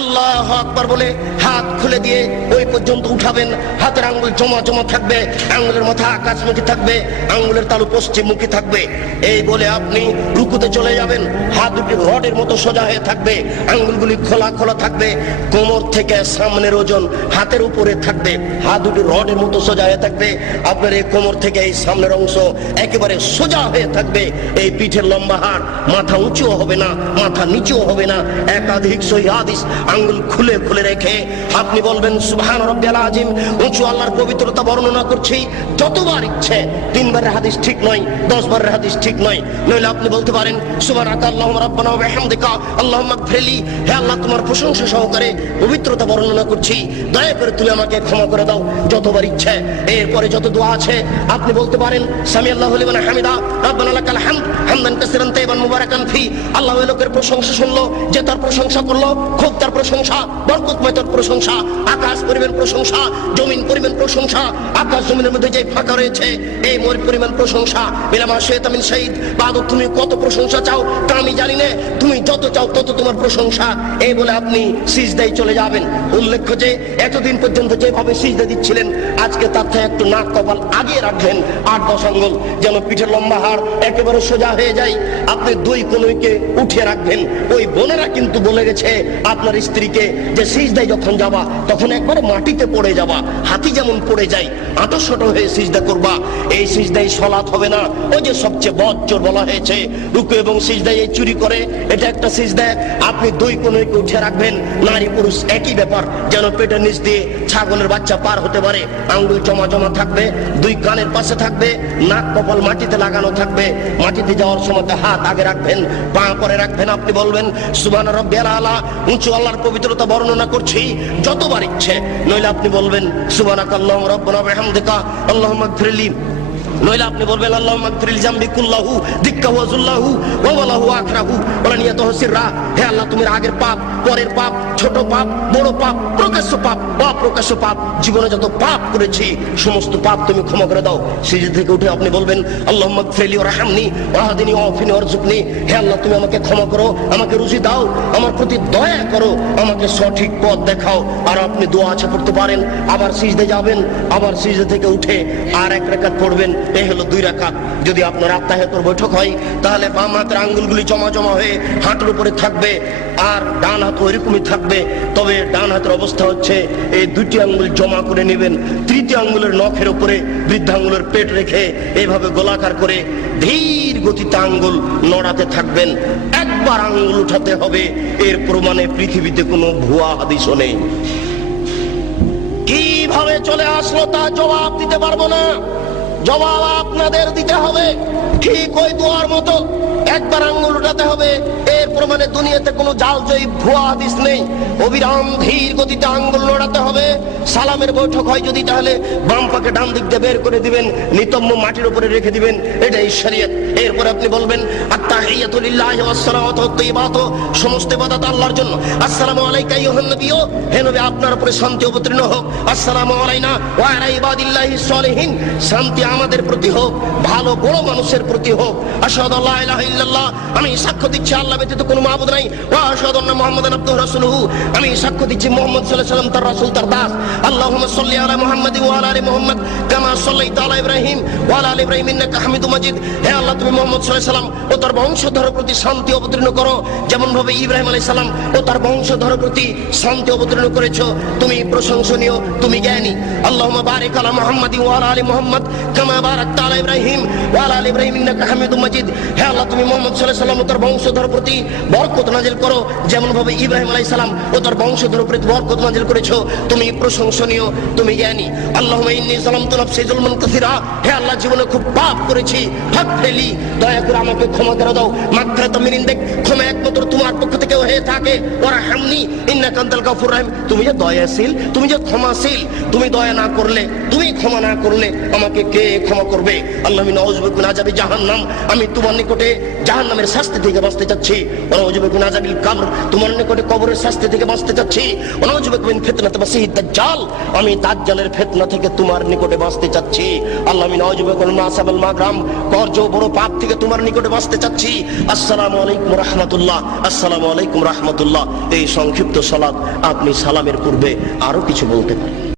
আল্লাহু আকবার বলে হাত খুলে দিয়ে ওই পর্যন্ত উঠাবেন। হাতের আঙ্গুল জমা জমা থাকবে, আঙ্গুলের মাথা আকাশমুখী থাকবে, আঙ্গুলের তালু পশ্চিমমুখী থাকবে। এই বলে আপনি রুকুতে চলে যাবেন। হাত দুটি রডের মতো সোজা হয়ে থাকবে, আঙ্গুলগুলি খোলা খোলা থাকবে। কোমর থেকে সামনের ওজন হাতের উপরে থাকবে, হাত দুটি রডের মতো সোজা হয়ে থাকবে। আপনার এই কোমর থেকে এই সামনের অংশ একেবারে সোজা হয়ে থাকবে। এই পিঠের লম্বা হাড়, মাথা উঁচুও হবে না, মাথা নিচুও হবে না। একাধিক সহিহ হাদিস আঙ্গুল খুলে খুলে রেখে আপনি বলবেন সুবহান রাব্বিয়াল আযীম। উঁচু আল্লাহর পবিত্রতা বর্ণনা করছি যতবার ইচ্ছে। 3 বারের হাদিস ঠিক নয়, 10 বারের হাদিস ঠিক নয়। নইলে আপনি বলতে পারেন সুবহানাকা আল্লাহুম্মা রাব্বানা ওয়া বিহামদিকা আল্লাহুম্মা গফিরলি। হে আল্লাহ, তোমার প্রশংসা সহকারে পবিত্রতা বর্ণনা করছি, দয়া করে তুমি আমাকে ক্ষমা করে দাও, যতবার ইচ্ছে। এরপরে যত দোয়া আছে আপনি বলতে পারেন সামি আল্লাহু লিমান হামিদা রাব্বানা লাকাল হামদ হামদান কাসীরান তাইয়িবান মুবারাকান ফি। আল্লাহ ওই লোকের প্রশংসা শুনলো যে তার প্রশংসা করলো, খুব তার প্রশংসা, বরকতময় তার প্রশংসা। আকাশ পরিমাণ প্রশংসা, জমিন পরিমাণ প্রশংসা, আকাশ জমিনের মধ্যে যে ফাঁকা রয়েছে এই পরিমাণ প্রশংসা। বিলামা শেতামিন শহীদ বাদ, তুমি কত প্রশংসা চাও তা আমি জানি না, তুমি যত চাও তত তোমার প্রশংসা। এই বলে আপনি সিজদায় চলে যাবেন। উল্লেখ্য যে এতদিন পর্যন্ত যেভাবে সিজদা দিচ্ছিলেন, আজকে তার থেকে একটু নাক কপাল আগিয়ে রাখবেন 8-10 আঙ্গুল, যেন পিঠের লম্বা হাড় একেবারে সোজা হয়ে যায়। আপনি 2 কনুইকে উঠিয়ে রাখবেন। ওই বোনেরা কিন্তু বলে গেছে আপনার স্ত্রীকে যে সিজদায় যখন যাবা তখন একবারে মাটিতে পড়ে যাবা, হাতি যেমন পড়ে যায় আঁটো হয়ে সিজদা করবা। এই সিজদায় সালাত হবে না। ওই যে সবচেয়ে বজ্জর বলা হয়েছে রুকু এবং সিজদায় এই চুরি করে, এটা একটা সিজদা। আপনি 2 কনুইকে উঠে রাখবেন। নারী পুরুষ একই ব্যাপার, যেন পেটের নিচ দিয়ে ছাগলের বাচ্চা পার হতে পারে। আঙ্গুল জমা জমা থাকবে, 2 কানের পাশে থাকবে, নাক কপাল মাটিতে লাগানো থাকবে। মাটিতে যাওয়ার সময় হাত আগে রাখবেন, পা পরে রাখবেন। আপনি বলবেন সুবহান রাব্বিয়াল আলা। উঁচু আল্লাহর পবিত্রতা বর্ণনা করছি যতবার ইচ্ছে। নইলে আপনি বলবেন সুবহানাকা আল্লাহুম্মা রাব্বানা ওয়া বিহামদিকা আল্লাহুম্মা গফিরলি। নইলে আপনি বলবেন আল্লাহুম্মা গফিরলি জামবি কুল্লাহু দিক্কাহু ওয়া যুল্লাহু ওয়া ওয়ালাহু আখরাহু ওয়া নিয়াতুহু সিররা। হে আল্লাহ, তুমি আগের পাপ, পরের পাপ, ছোট পাপ, বড় পাপ, প্রকাশ্য পাপ, অপ্রকাশ্য পাপ, জীবনে যত পাপ করেছি সমস্ত পাপ তুমি ক্ষমা করে দাও। সিজদা থেকে উঠে আপনি বলবেন আল্লাহুম্মা গফিরলি ওয়ারহামনি ওয়াহদিনি ওয়াফিনি ওয়ারযুকনি। হে আল্লাহ, তুমি আমাকে ক্ষমা করো, আমাকে রুজি দাও, আমার প্রতি দয়া করো, আমাকে সঠিক পথ দেখাও। আর আপনি দোয়া আছে পড়তে পারেন। আবার সিজদা যাবেন, আবার সিজদা থেকে উঠে আর 1 রাকাত পড়বেন। এই হলো 2 রাকাত। যদি আপনার আত্তাহিয়াতুর বৈঠক হয় তাহলে বাম হাতের আঙ্গুলগুলি জমা জমা হয়ে হাঁটুর উপরে থাকবে, আর ডান হাত ওইরকমই থাকবে। তবে ডান হাতের অবস্থা হচ্ছে এই 2টি আঙ্গুল জমা করে নেবেন, 3টি আঙ্গুলের নখের উপরে বৃদ্ধাঙ্গুলের পেট রেখে এইভাবে গোলাকার করে ধীর গতিতে আঙ্গুল নড়াতে থাকবেন। একবার আঙ্গুল উঠাতে হবে। এর প্রমাণে পৃথিবীতে কোনো ভুয়া হাদিসও নেই। কিভাবে চলে আসলো তা জবাব দিতে পারবো না, জবাব আপনাদের দিতে হবে। ঠিক ওই দোয়ার মতো একবার আঙ্গুল উঠাতে হবে। এর প্রমাণে দুনিয়াতে কোনো জালজয়ী ভুয়া হাদিস নেই। অবিরাম ধীর গতিতে আঙ্গুল নড়াতে হবে। সালামের বৈঠক হয় যদি, তাহলে বাম পাকে ডান দিক দিয়ে বের করে দিবেন, নিতম্ব মাটির উপরে রেখে দিবেন। এটাই শরীয়ত। এরপরে আপনি বলবেন আত্তাহিয়াতু লিল্লাহি ওয়াস সালাওয়াতু ওয়াত তাইয়্যিবাতু, সমস্ত ইবাদত আল্লাহর জন্য। আসসালামু আলাইকা আইয়ুহান নবিয়্যু, হে নবী আপনার উপরে শান্তি অবতীর্ণ হোক। আসসালামু আলাইনা ওয়া আলা ইবাদিল্লাহিস সালিহিন, শান্তি আমাদের প্রতি হোক, ভালো বড় মানুষের প্রতি হোক। আশহাদু আল্লা ইলাহা ইল্লাল্লাহ, আমি সাক্ষ্য দিচ্ছি আল্লাহ ব্যতীত কোনো মাবুদ নাই। ওয়া আশহাদু আন্না মুহাম্মাদান আবদুহু ওয়া রাসূলুহু, আমি সাক্ষ্য দিচ্ছি মুহাম্মদ সাল্লাল্লাহু আলাইহি ওয়াসাল্লাম তার রাসূল, তার দাস। আল্লাহুম্মা সাল্লি আলা মুহাম্মাদ ওয়া আলা আলি মুহাম্মাদ কামা সাল্লাইতা আলা ইব্রাহিম ওয়া আলা আলি ইব্রাহিম ইন্নাকা হামিদুম মাজিদ। হে আল্লাহ, তুমি মুহাম্মদ সাল্লাল্লাহু আলাইহি ওয়াসাল্লাম ও তার বংশধরের প্রতি শান্তি অবতীর্ণ করো, যেমন ভাবে ইব্রাহিম আলাইহিস সালাম ও তার বংশধরের প্রতি শান্তি অবতীর্ণ করেছো। তুমি প্রশংসনীয়, তুমি জ্ঞানী। আল্লাহুম্মা বারিক আলা মুহাম্মাদ ওয়া আলা আলি মুহাম্মাদ কামা বারাকতা আলা ইব্রাহিম ওয়া আলা আলি ইব্রাহিম ইন্নাকা হামিদুম মাজিদ। হে আল্লাহ, তুমি মুহাম্মদ সাল্লাল্লাহু আলাইহি ওয়াসাল্লাম ও তার বংশধরের প্রতি বরকত নাজিল করো, যেমন ভাবে ইব্রাহিম আলাইহিস সালাম ও তার বংশধরের প্রতি বরকত নাজিল করেছো। তুমি প্রশংসনীয়, তুমি জ্ঞানী। আল্লাহুম্মা ইন্নী যালামতু নাফসি যুলমান কাসীরা, হে আল্লাহ, জীবনে খুব পাপ করেছি, পাপ ফেলি, দয়া করে আমাকে ক্ষমা করে দাও। মাগফিরাতাম মিন ইনদিক, ক্ষমা একমাত্র তোমার পক্ষ থেকে হয়ে থাকে। ওয়ারহামনি ইন্নাকা আনতাল গাফুর রাহিম, তুমি যে দয়াশীল, তুমি যে ক্ষমাশীল, তুমি দয়া না করলে, তুমি ক্ষমা না করলে আমাকে কে ক্ষমা করবে? আল্লাহ মিন আউযু বিকা মিন আযাবি জাহান্নাম, আমি তোমার নিকটে জাহান্নামের শাস্তি থেকে বাঁচতে চাচ্ছি, ওয়ানাউযু বিকা মিন আযাবিল কবর, তোমার নিকটে কবরের শাস্তি থেকে বাঁচতে চাচ্ছি, ওয়ানাউযু বিকা মিন ফিতনাতিল মাসিহিদ দাজ্জাল, আমি দাজ্জালের ফিতনা থেকে তোমার নিকটে বাঁচতে চাচ্ছি। আল্লাহ নাউযু বিকা মিন আসাবাল মাগরাম, কর্জ বড় পাপ থেকে তোমার নিকটে বাঁচতে চাচ্ছি। আসসালামু আলাইকুম রাহমাতুল্লাহ, আসসালামু আলাইকুম রাহমাতুল্লাহ। এই সংক্ষিপ্ত সালাত আপনি সালামের পূর্বে আরো কিছু বলতে পারেন।